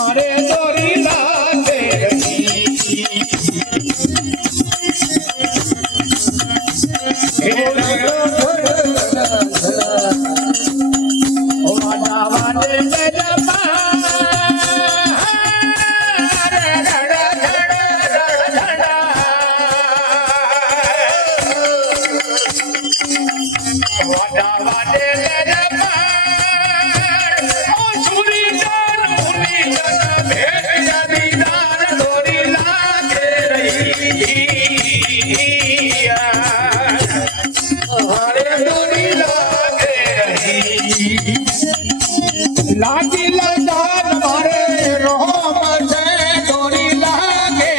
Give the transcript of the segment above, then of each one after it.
अरे डोरी लागे लागी लदान मारे रोम से डोरी लागे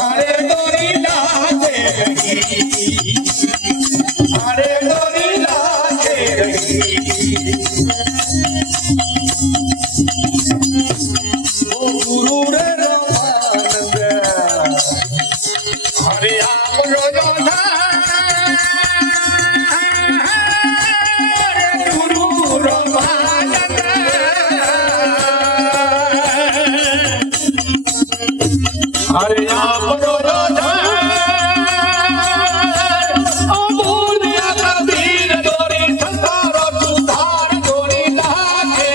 अरे डोरी लागे अरे डोरी लागे ओ गुरु रे रमानंद हरे आप रोजाना हरे आप वीर डोरी संसारो सुधार डोरी लागे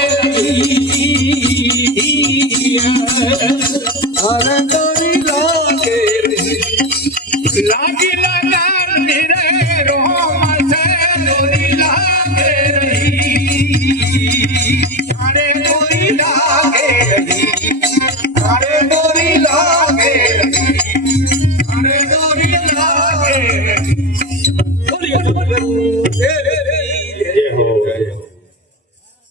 हरे डोरी लागे लागी लगार मेरे रोम से डोरी लागे हरे डोरी लागे हरे डोरी लागे अरे डोरी लागे